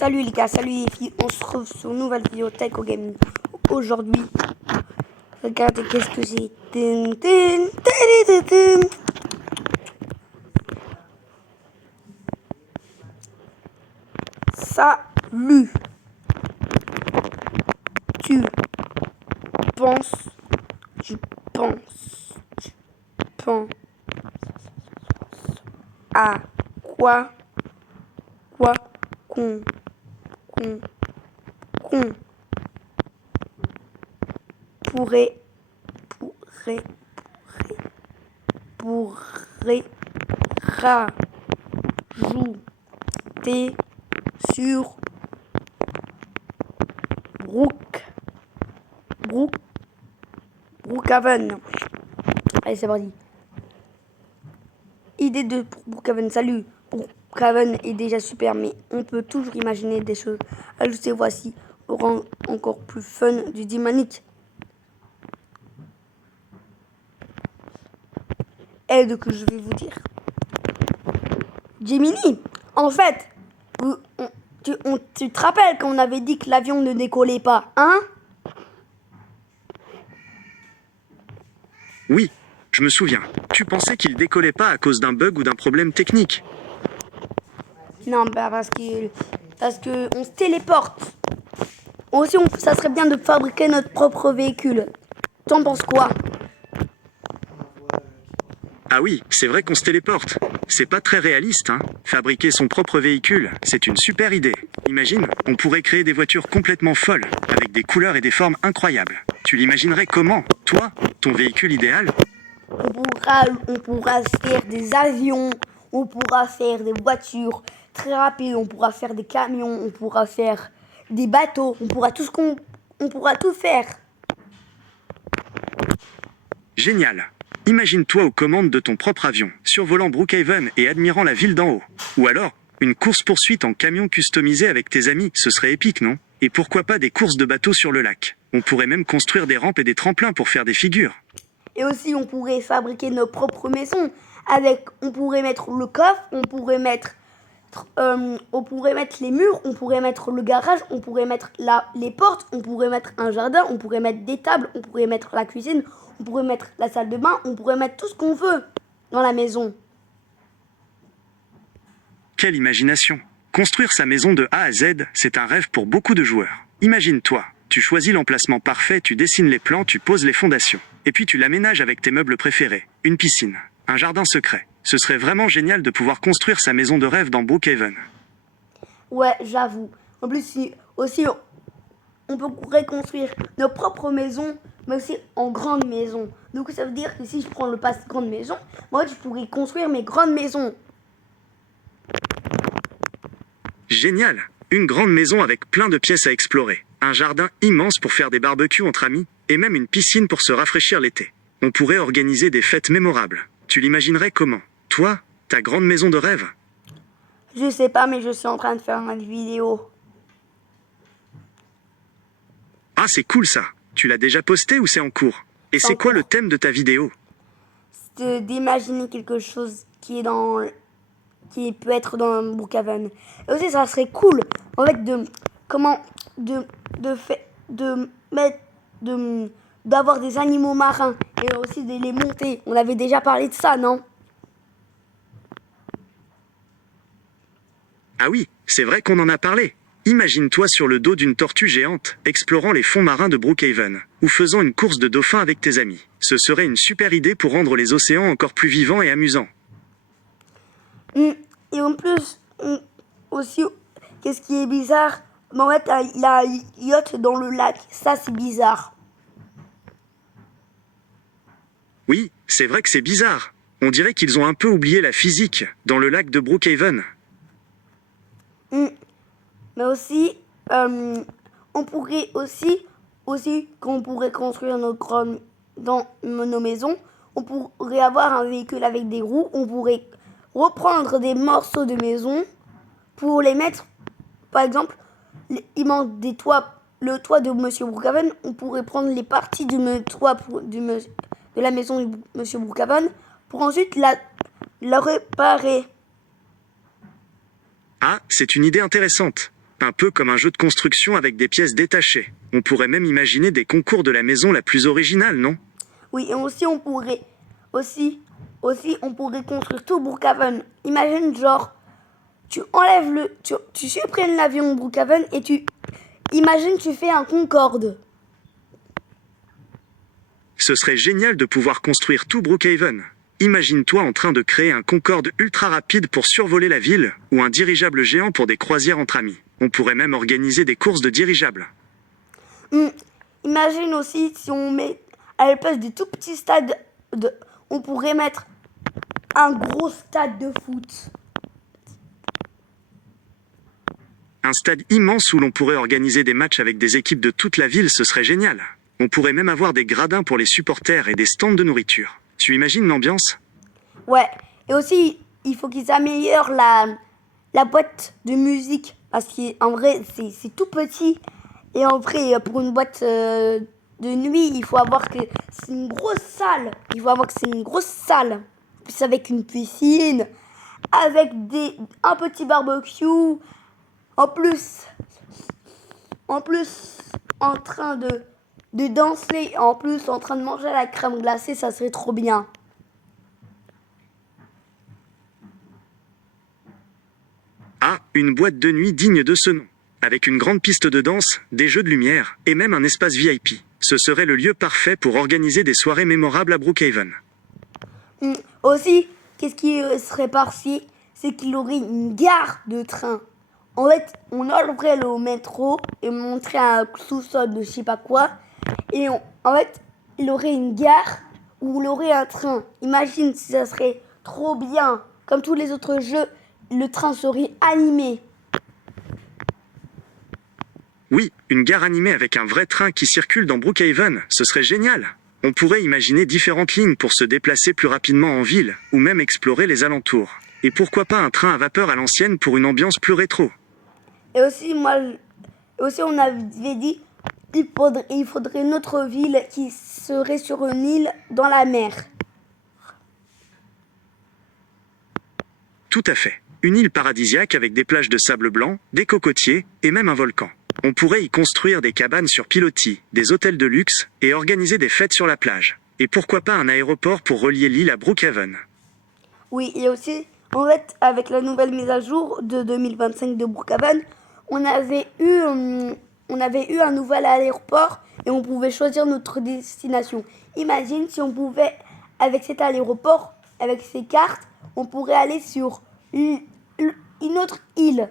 Salut les gars, salut les filles, on se retrouve sur une nouvelle vidéo Tech au Gaming. Aujourd'hui, regardez qu'est-ce que j'ai. Tin, tin, tin, tin, tin. Salut. Tu penses, tu penses, tu penses à quoi, qu'on, qu'on, qu'on pourrait, pourrait, pourrait rajouter sur Brook, Brookhaven. Allez, c'est parti. Idée de Brookhaven. Salut. Brookhaven est déjà super, mais on peut toujours imaginer des choses. Ajoutez voici au rang encore plus fun du Dimanic. Aide que je vais vous dire. Gemini, en fait, tu te rappelles quand on avait dit que l'avion ne décollait pas, hein? Oui, je me souviens. Tu pensais qu'il décollait pas à cause d'un bug ou d'un problème technique? Non, bah parce que on se téléporte. Aussi, ça serait bien de fabriquer notre propre véhicule. T'en penses quoi? Ah oui, c'est vrai qu'on se téléporte. C'est pas très réaliste, hein. Fabriquer son propre véhicule, c'est une super idée. Imagine, on pourrait créer des voitures complètement folles, avec des couleurs et des formes incroyables. Tu l'imaginerais comment, toi, ton véhicule idéal? On pourra faire des avions, on pourra faire des voitures très rapides, on pourra faire des camions, on pourra faire des bateaux, on pourra on pourra tout faire. Génial. Imagine-toi aux commandes de ton propre avion, survolant Brookhaven et admirant la ville d'en haut. Ou alors, une course-poursuite en camion customisé avec tes amis, ce serait épique, non? Et pourquoi pas des courses de bateaux sur le lac? On pourrait même construire des rampes et des tremplins pour faire des figures. Et aussi, on pourrait fabriquer nos propres maisons. On pourrait mettre le coffre, on pourrait mettre les murs, on pourrait mettre le garage, on pourrait mettre les portes, on pourrait mettre un jardin, on pourrait mettre des tables, on pourrait mettre la cuisine, on pourrait mettre la salle de bain, on pourrait mettre tout ce qu'on veut dans la maison. Quelle imagination! Construire sa maison de A à Z, c'est un rêve pour beaucoup de joueurs. Imagine-toi, tu choisis l'emplacement parfait, tu dessines les plans, tu poses les fondations. Et puis tu l'aménages avec tes meubles préférés. Une piscine, un jardin secret. Ce serait vraiment génial de pouvoir construire sa maison de rêve dans Brookhaven. Ouais, j'avoue. En plus, aussi, on peut reconstruire nos propres maisons, mais aussi en grande maison. Donc ça veut dire que si je prends le pass grande maison, moi je pourrais construire mes grandes maisons. Génial! Une grande maison avec plein de pièces à explorer. Un jardin immense pour faire des barbecues entre amis, et même une piscine pour se rafraîchir l'été. On pourrait organiser des fêtes mémorables. Tu l'imaginerais comment? Toi, ta grande maison de rêve? Je sais pas, mais je suis en train de faire une vidéo. Ah, c'est cool ça! Tu l'as déjà posté ou c'est en cours? Et c'est quoi le thème de ta vidéo? C'est d'imaginer quelque chose qui peut être dans Brookhaven. Et aussi, ça serait cool, en fait, d'avoir des animaux marins et aussi de les monter. On avait déjà parlé de ça, non? Ah oui, c'est vrai qu'on en a parlé. Imagine-toi sur le dos d'une tortue géante, explorant les fonds marins de Brookhaven, ou faisant une course de dauphins avec tes amis. Ce serait une super idée pour rendre les océans encore plus vivants et amusants. Et en plus, aussi, qu'est-ce qui est bizarre? En fait, il a un yacht dans le lac. Ça, c'est bizarre. Oui, c'est vrai que c'est bizarre. On dirait qu'ils ont un peu oublié la physique dans le lac de Brookhaven. Mais aussi, on pourrait quand on pourrait construire dans nos maissos, on pourrait avoir un véhicule avec des roues. On pourrait reprendre des morceaux de maison pour les mettre, par exemple, il manque le toit de Monsieur Brookhaven. On pourrait prendre les parties du toit de la maison de Monsieur Brookhaven pour ensuite la réparer. Ah, c'est une idée intéressante. Un peu comme un jeu de construction avec des pièces détachées. On pourrait même imaginer des concours de la maison la plus originale, non? Oui, et aussi on pourrait construire tout Brookhaven. Imagine genre tu supprimes l'avion Brookhaven et imagine tu fais un Concorde. Ce serait génial de pouvoir construire tout Brookhaven. Imagine-toi en train de créer un Concorde ultra rapide pour survoler la ville, ou un dirigeable géant pour des croisières entre amis. On pourrait même organiser des courses de dirigeables. Imagine aussi si on met à la place des tout petits stades, on pourrait mettre un gros stade de foot. Un stade immense où l'on pourrait organiser des matchs avec des équipes de toute la ville, ce serait génial. On pourrait même avoir des gradins pour les supporters et des stands de nourriture. Tu imagines l'ambiance? Ouais, et aussi il faut qu'ils améliorent la boîte de musique parce qu'en vrai c'est tout petit et en vrai pour une boîte de nuit il faut avoir que c'est une grosse salle. Il faut avoir que c'est une grosse salle, plus avec une piscine, avec un petit barbecue, en plus en train de danser, en plus en train de manger la crème glacée, ça serait trop bien. Ah, une boîte de nuit digne de ce nom. Avec une grande piste de danse, des jeux de lumière, et même un espace VIP. Ce serait le lieu parfait pour organiser des soirées mémorables à Brookhaven. Aussi, qu'est-ce qui serait parti? C'est qu'il aurait une gare de train. En fait, on enlèverait le métro et on montrait un sous-sol de je sais pas quoi. Et en fait, il aurait une gare où il aurait un train. Imagine si ça serait trop bien. Comme tous les autres jeux, le train serait animé. Oui, une gare animée avec un vrai train qui circule dans Brookhaven, ce serait génial. On pourrait imaginer différentes lignes pour se déplacer plus rapidement en ville, ou même explorer les alentours. Et pourquoi pas un train à vapeur à l'ancienne pour une ambiance plus rétro? Et aussi, on avait dit il faudrait une autre ville qui serait sur une île dans la mer. Tout à fait. Une île paradisiaque avec des plages de sable blanc, des cocotiers et même un volcan. On pourrait y construire des cabanes sur pilotis, des hôtels de luxe et organiser des fêtes sur la plage. Et pourquoi pas un aéroport pour relier l'île à Brookhaven? Oui, et aussi, en fait, avec la nouvelle mise à jour de 2025 de Brookhaven, on avait eu un nouvel aéroport et on pouvait choisir notre destination. Imagine si on pouvait, avec cet aéroport, avec ces cartes, on pourrait aller sur une autre île.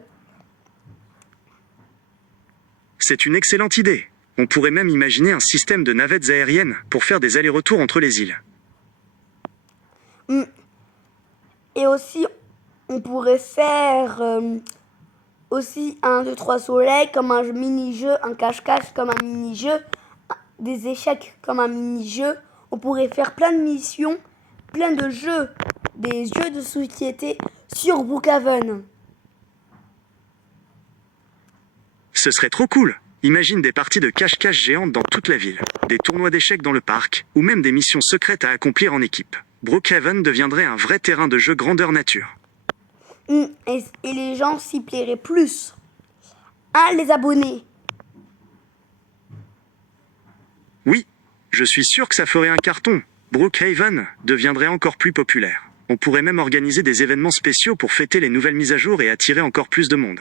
C'est une excellente idée. On pourrait même imaginer un système de navettes aériennes pour faire des allers-retours entre les îles. Et aussi, on pourrait faire aussi un 2 3 soleils comme un mini-jeu, un cache-cache comme un mini-jeu, des échecs comme un mini-jeu. On pourrait faire plein de missions, plein de jeux, des jeux de société sur Brookhaven. Ce serait trop cool. Imagine des parties de cache-cache géantes dans toute la ville, des tournois d'échecs dans le parc, ou même des missions secrètes à accomplir en équipe. Brookhaven deviendrait un vrai terrain de jeu grandeur nature. Et les gens s'y plairaient plus. Les abonnés. Oui, je suis sûr que ça ferait un carton. Brookhaven deviendrait encore plus populaire. On pourrait même organiser des événements spéciaux pour fêter les nouvelles mises à jour et attirer encore plus de monde.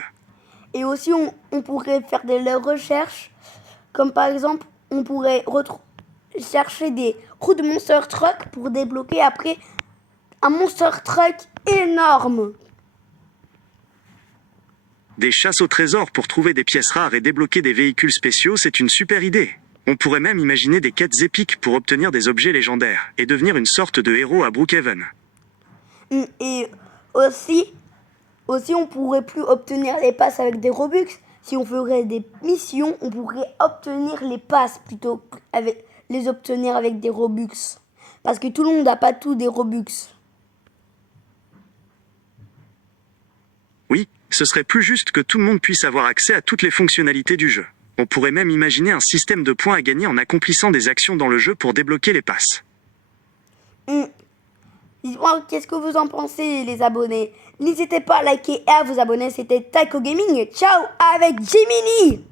Et aussi, on pourrait faire des recherches. Comme par exemple, on pourrait chercher des roues de Monster Truck pour débloquer après un Monster Truck énorme. Des chasses au trésor pour trouver des pièces rares et débloquer des véhicules spéciaux, c'est une super idée. On pourrait même imaginer des quêtes épiques pour obtenir des objets légendaires et devenir une sorte de héros à Brookhaven. Et aussi, on pourrait plus obtenir les passes avec des Robux. Si on ferait des missions, on pourrait obtenir les passes plutôt que les obtenir avec des Robux. Parce que tout le monde n'a pas tout des Robux. Oui, ce serait plus juste que tout le monde puisse avoir accès à toutes les fonctionnalités du jeu. On pourrait même imaginer un système de points à gagner en accomplissant des actions dans le jeu pour débloquer les passes. Dites-moi qu'est-ce que vous en pensez, les abonnés. N'hésitez pas à liker et à vous abonner. C'était Taiko Gaming. Ciao avec Jiminy.